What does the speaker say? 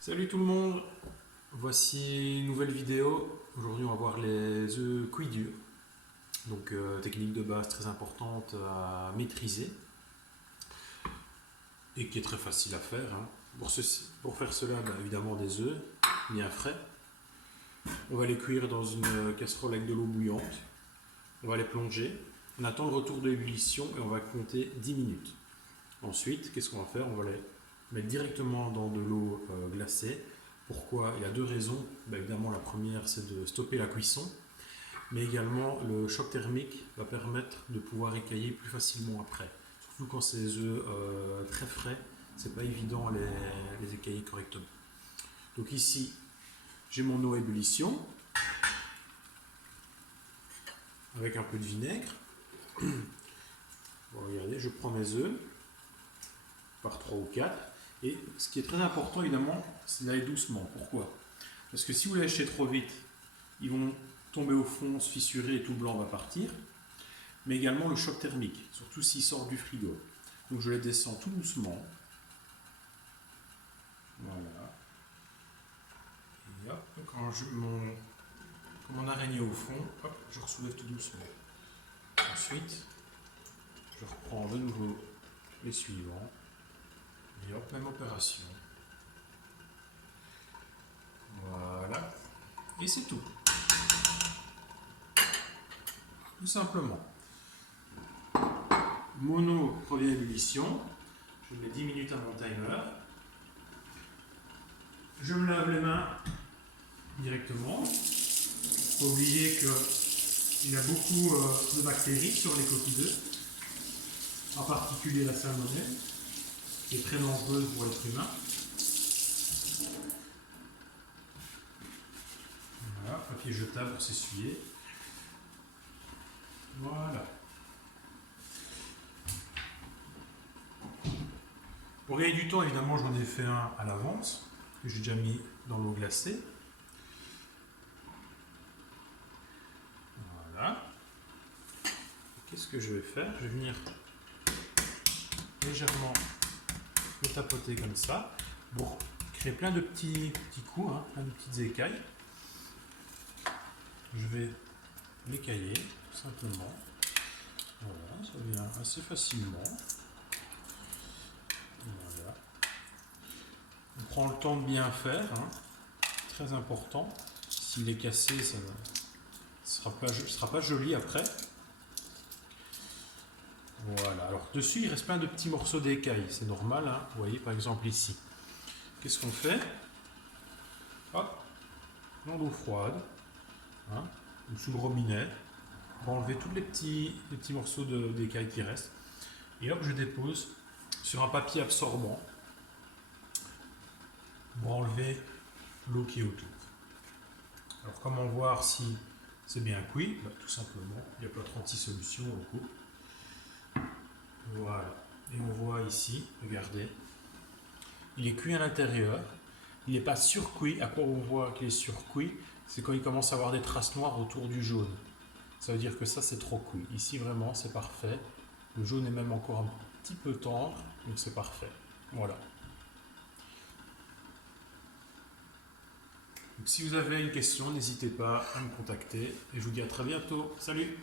Salut tout le monde, voici une nouvelle vidéo. Aujourd'hui on va voir les œufs cuits durs. Donc technique de base très importante à maîtriser et qui est très facile à faire. Pour faire cela, évidemment des œufs bien frais. On va les cuire dans une casserole avec de l'eau bouillante. On va les plonger. On attend le retour de l'ébullition et on va compter 10 minutes. Ensuite, qu'est-ce qu'on va faire? On va les mettre directement dans de l'eau glacée. Pourquoi? Il y a deux raisons. Évidemment, la première, c'est de stopper la cuisson, mais également le choc thermique va permettre de pouvoir écailler plus facilement après. Surtout quand c'est des œufs très frais, c'est pas évident les écailler correctement. Donc ici, j'ai mon eau à ébullition avec un peu de vinaigre. Bon, regardez, je prends mes œufs par 3 ou 4. Et ce qui est très important, évidemment, c'est d'aller doucement. Pourquoi? Parce que si vous les lâchez trop vite, ils vont tomber au fond, se fissurer et tout le blanc va partir. Mais également le choc thermique, surtout s'ils sortent du frigo. Donc je les descends tout doucement. Voilà. Et hop, quand mon araignée au fond, hop, je ressoulève tout doucement. Ensuite, je reprends de nouveau les suivants. Et hop, même opération. Voilà. Et c'est tout. Tout simplement. Mon eau revient à ébullition. Je mets 10 minutes à mon timer. Je me lave les mains directement. Faut oublier qu'il y a beaucoup de bactéries sur les coquilles d'œufs, en particulier la salmonelle, qui est très dangereuse pour l'être humain. Voilà, papier jetable pour s'essuyer. Voilà. Pour gagner du temps, évidemment, j'en ai fait un à l'avance, que j'ai déjà mis dans l'eau glacée. Voilà. Qu'est-ce que je vais faire? Je vais venir légèrement le tapoter comme ça pour créer plein de petits coups, plein de petites écailles. Je vais l'écailler tout simplement. Voilà, ça vient assez facilement. Voilà. On prend le temps de bien faire, très important. S'il est cassé, ça ne sera pas joli après. Voilà, alors dessus il reste plein de petits morceaux d'écailles, c'est normal, vous voyez par exemple ici. Qu'est-ce qu'on fait? Hop, dans l'eau froide, ou sous le robinet, on va enlever tous les petits morceaux d'écailles qui restent. Et hop, je dépose sur un papier absorbant pour enlever l'eau qui est autour. Alors comment voir si c'est bien cuit? Tout simplement, il y a pas 36 solutions au coup. Voilà, et on voit ici, regardez, il est cuit à l'intérieur, il n'est pas surcuit. À quoi on voit qu'il est surcuit? C'est quand il commence à avoir des traces noires autour du jaune. Ça veut dire que ça c'est trop cuit. Ici vraiment c'est parfait, le jaune est même encore un petit peu tendre, donc c'est parfait. Voilà. Donc, si vous avez une question, n'hésitez pas à me contacter et je vous dis à très bientôt. Salut!